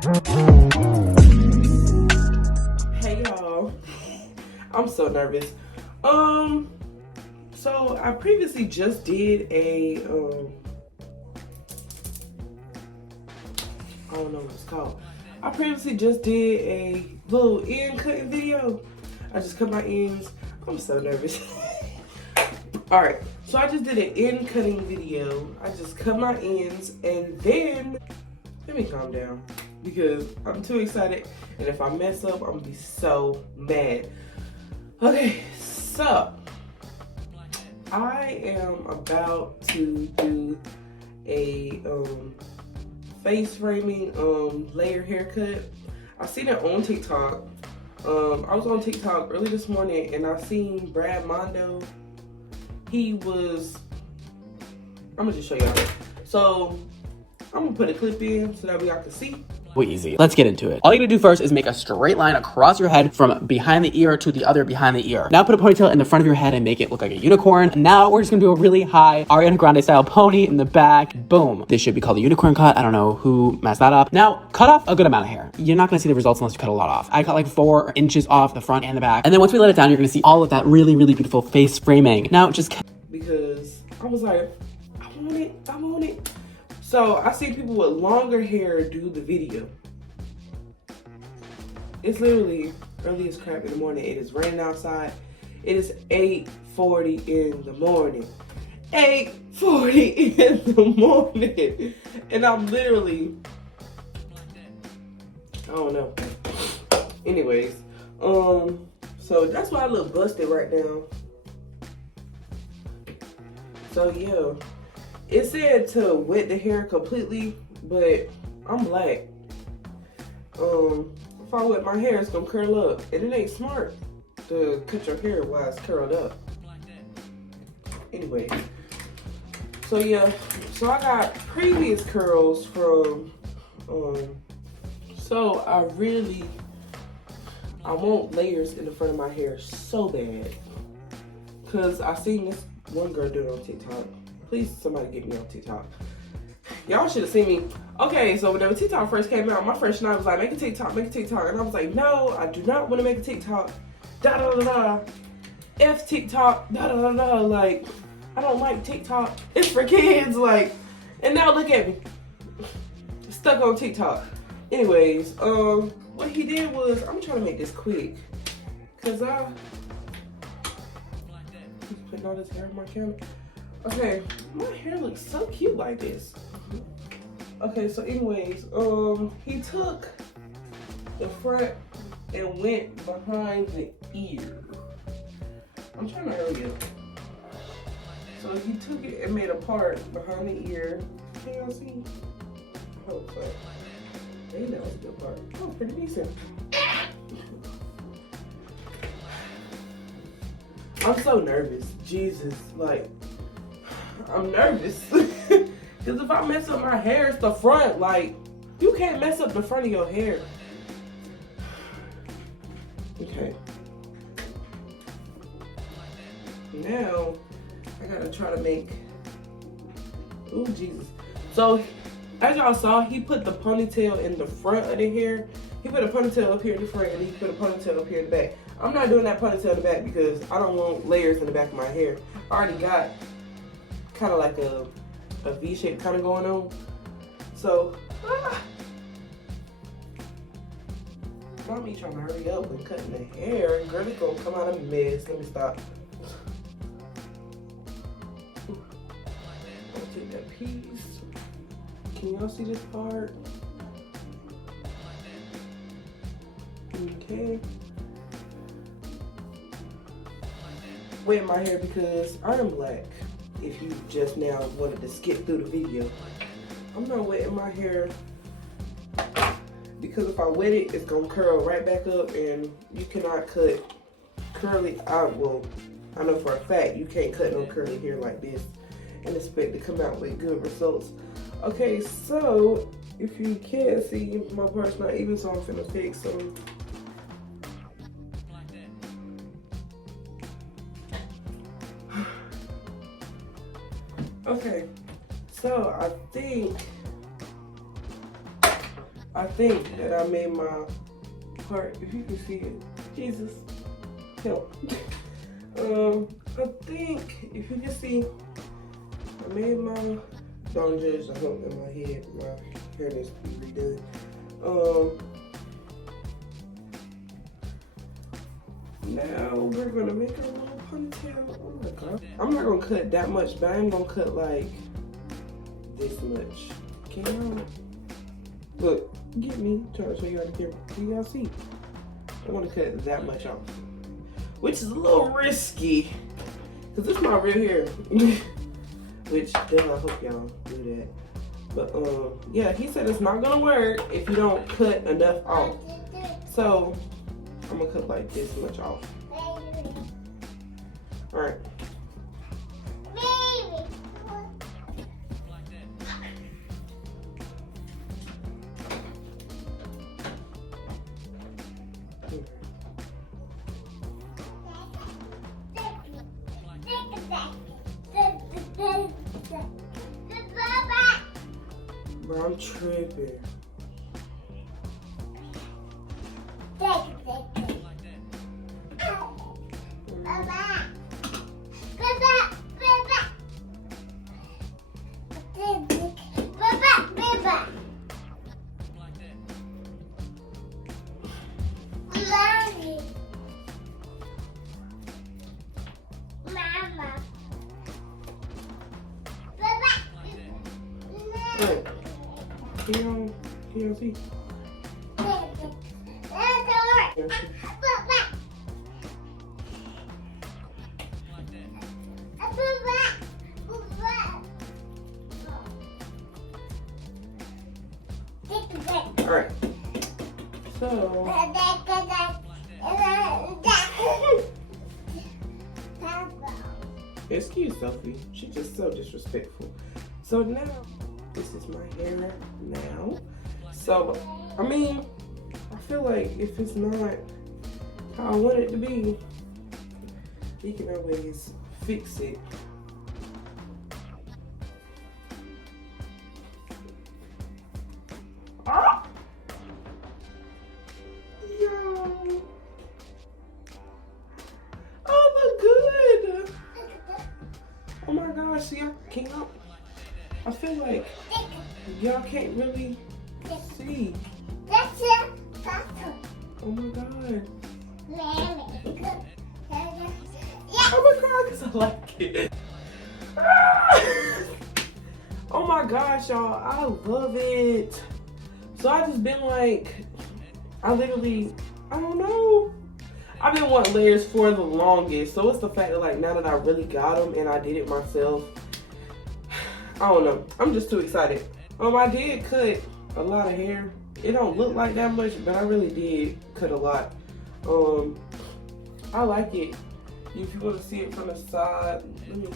Hey y'all, I'm so nervous. So I previously just did a I don't know what it's called. I previously just did a little end cutting video. I just cut my ends. I'm so nervous. All right, so I just did an end cutting video. I just cut my ends, and then let me calm down because I'm too excited, and if I mess up, I'm gonna be so mad. Okay, so I am about to do a face framing layer haircut. I seen it on TikTok. I was on TikTok early this morning and I seen Mondo. I'm gonna just show y'all. So I'm gonna put a clip in so that way y'all can see. Easy. Let's get into it. All you gotta do first is make a straight line across your head from behind the ear to the other behind the ear. Now put a ponytail in the front of your head and make it look like a unicorn. Now we're just gonna do a really high Ariana Grande style pony in the back. Boom. This should be called a unicorn cut. I don't know who messed that up. Now cut off a good amount of hair. You're not gonna see the results unless you cut a lot off. I cut like 4 inches off the front and the back. And then once we let it down, you're gonna see all of that really, really beautiful face framing. Now just because I was like, I want it. So I see people with longer hair do the video. It's literally early as crap in the morning. It is raining outside. It is 8:40 in the morning. 8:40 in the morning. And I'm literally, I don't know. Anyways, so that's why I look busted right now. So yeah, it said to wet the hair completely, but I'm black. If I wet my hair, it's gonna curl up, and it ain't smart to cut your hair while it's curled up. Anyway, so yeah, so I got previous curls from, so I want layers in the front of my hair so bad, cause I seen this one girl do it on TikTok. Please, somebody get me on TikTok. Y'all should have seen me. Okay, so whenever TikTok first came out, my friend Shania was like, make a TikTok. And I was like, no, I do not want to make a TikTok. Da da da da. F TikTok. Da da da da. Like, I don't like TikTok. It's for kids. Like, and now look at me. Stuck on TikTok. Anyways, what he did was, I'm trying to make this quick. Cause he's putting all this hair on my camera. Okay, my hair looks so cute like this. Okay, so anyways, he took the front and went behind the ear. I'm trying to hurry up. So he took it and made a part behind the ear. Can y'all see? I hope so. Hey, that was a good part. That was pretty decent. I'm so nervous. Jesus, like, I'm nervous. Because if I mess up my hair, it's the front. Like, you can't mess up the front of your hair. Okay. Now, I gotta try to make, ooh, Jesus. So, as y'all saw, he put the ponytail in the front of the hair. He put a ponytail up here in the front, and he put a ponytail up here in the back. I'm not doing that ponytail in the back because I don't want layers in the back of my hair. I already got kind of like a V shape kind of going on. So, mommy trying to hurry up and cutting the hair. Girl, it's gonna come out of a mess. Let me stop. I'll take that piece. Can y'all see this part? Okay. Wet my hair because I am black. If you just now wanted to skip through the video, I'm not wetting my hair because if I wet it, it's gonna curl right back up, and you cannot cut curly. I know for a fact you can't cut no curly hair like this and expect to come out with good results. Okay, so if you can't see, my part's not even, so I'm finna fix them. Okay, so I think I think that I made my part, if you can see it, Jesus, help. I think, if you can see, I made my, don't judge the hump in my head, my hair needs to be redone. Now we're gonna make our little ponytail. Oh my god. I'm not gonna cut that much, but I am gonna cut like this much. Can y'all look? Get me trying to show you on the camera. Can y'all see? I'm gonna cut that much off, which is a little risky because this is my real hair. Which then I hope y'all do that. But yeah, he said it's not gonna work if you don't cut enough off. So I'm gonna cut like this much off. All right. Bro, I'm tripping. Right. Can y'all see? Alright. So excuse Sophie. She's just so disrespectful. So now this is my hair now. So I mean, I feel like if it's not how I want it to be, you can always fix it. Ah! Yo! Oh, look good! Oh my gosh, see, can y'all? I feel like y'all can't really see. Oh my god. Oh my god, because I like it. Oh my gosh, y'all, I love it. So I just been like, I don't know. I've been wanting layers for the longest. So it's the fact that like now that I really got them and I did it myself, I don't know. I'm just too excited. I did cut a lot of hair. It don't look like that much, but I really did cut a lot. I like it. If you want to see it from the side, let me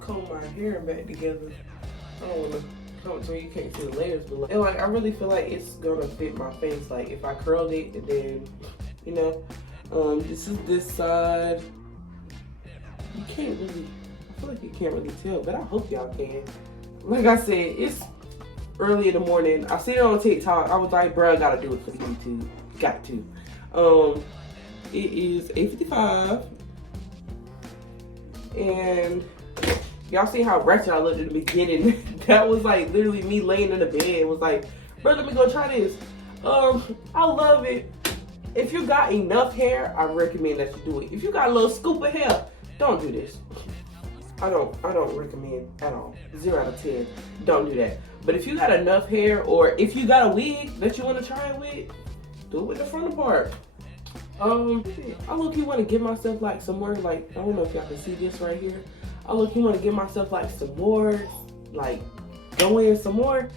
comb my hair back together. I don't want to comb so you can't see the layers below. And like, I really feel like it's gonna fit my face. Like if I curled it and then, you know, this is this side. You can't really, I feel like you can't really tell, but I hope y'all can. Like I said, it's early in the morning. I seen it on TikTok. I was like, bro, I gotta do it for YouTube. Got to. It is 8:55. And y'all see how wretched I looked in the beginning. That was like literally me laying in the bed. It was like, bro, let me go try this. I love it. If you got enough hair, I recommend that you do it. If you got a little scoop of hair, don't do this. I don't recommend at all. 0 out of 10. Don't do that. But if you got enough hair, or if you got a wig that you want to try it with, do it with the front part. I low-key want to give myself like some more, like, I don't know if y'all can see this right here. I low-key want to give myself like some more, like, go in some more.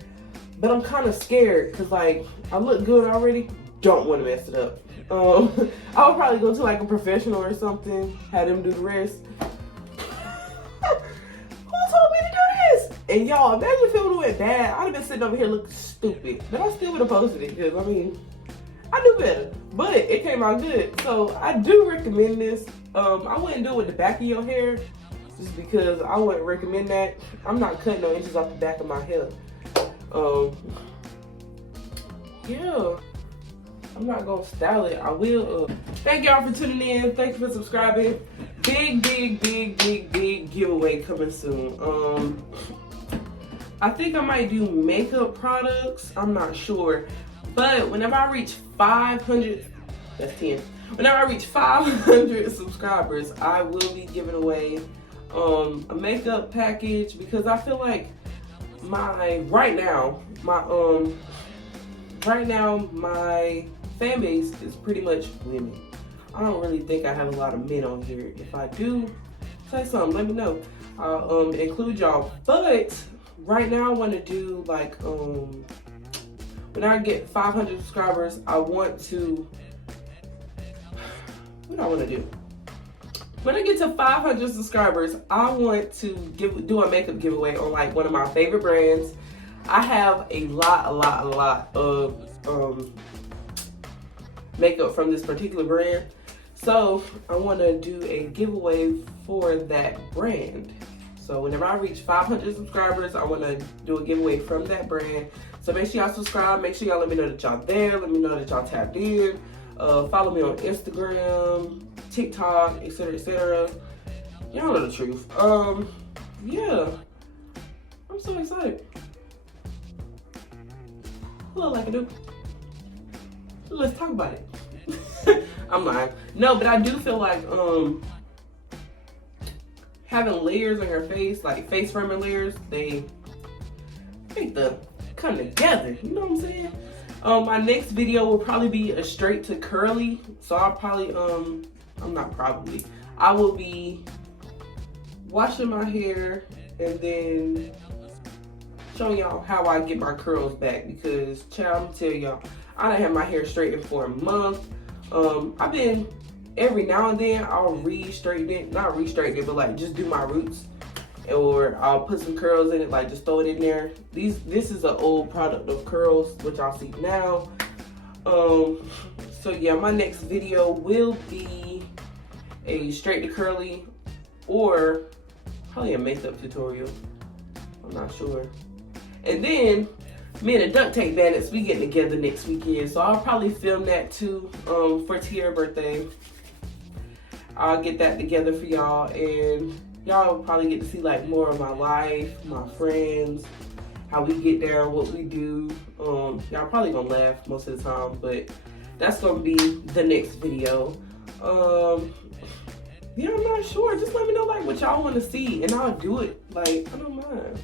But I'm kind of scared because like, I look good already. Don't want to mess it up. I would probably go to like a professional or something, have them do the rest. Who told me to do this? And y'all, imagine if it would have went bad. I'd have been sitting over here looking stupid. But I still would have posted it because, I mean, I knew better. But it came out good. So I do recommend this. I wouldn't do it with the back of your hair just because I wouldn't recommend that. I'm not cutting no inches off the back of my hair. yeah, I'm not gonna style it. I will. Thank y'all for tuning in. Thank you for subscribing. Big giveaway coming soon. I think I might do makeup products. I'm not sure. But whenever I reach 500, that's 10. Whenever I reach 500 subscribers, I will be giving away a makeup package, because I feel like right now my fan base is pretty much women. I don't really think I have a lot of men on here. If I do, say something, let me know. I'll include y'all. But right now I want to do like when I get 500 subscribers, I want to, what do I want to do? When I get to 500 subscribers, I want to do a makeup giveaway on like one of my favorite brands. I have a lot of makeup from this particular brand. So I want to do a giveaway for that brand. So whenever I reach 500 subscribers, I want to do a giveaway from that brand. So make sure y'all subscribe. Make sure y'all let me know that y'all there. Let me know that y'all tapped in. Follow me on Instagram, TikTok, etc. Y'all know the truth. Yeah. I'm so excited. Hello, like I do. Let's talk about it. I'm lying. No, but I do feel like having layers on your face, like face framing layers, they make them come together. You know what I'm saying? My next video will probably be a straight to curly. So I'll probably I will be washing my hair and then showing y'all how I get my curls back, because child, I'm gonna tell y'all, I done had my hair straightened for a month. I've been, every now and then I'll re-straighten it, not re-straighten it, but like just do my roots, or I'll put some curls in it, like just throw it in there. This is an old product of curls, which I'll see now. So yeah, my next video will be a straight to curly, or probably a makeup tutorial. I'm not sure. And then me and the Duct Tape Bandits, we getting together next weekend, so I'll probably film that too for Tiara's birthday. I'll get that together for y'all, and y'all will probably get to see like more of my life, my friends, how we get there, what we do. Y'all probably gonna laugh most of the time, but that's gonna be the next video. Yeah, I'm not sure. Just let me know like what y'all want to see, and I'll do it. Like, I don't mind.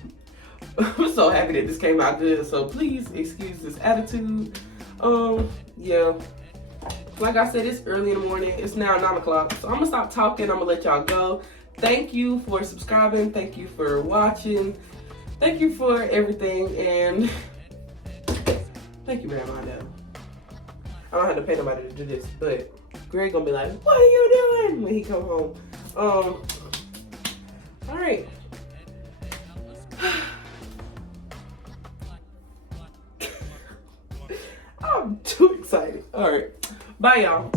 I'm so happy that this came out good, so please excuse this attitude. Yeah, like I said, it's early in the morning. It's now 9 o'clock, so I'm gonna stop talking. I'm gonna let y'all go. Thank you for subscribing. Thank you for watching. Thank you for everything, and thank you, Grandma. I don't have to pay nobody to do this, but Greg gonna be like, "What are you doing?" when he come home. All right. I'm too excited. All right. Bye, y'all.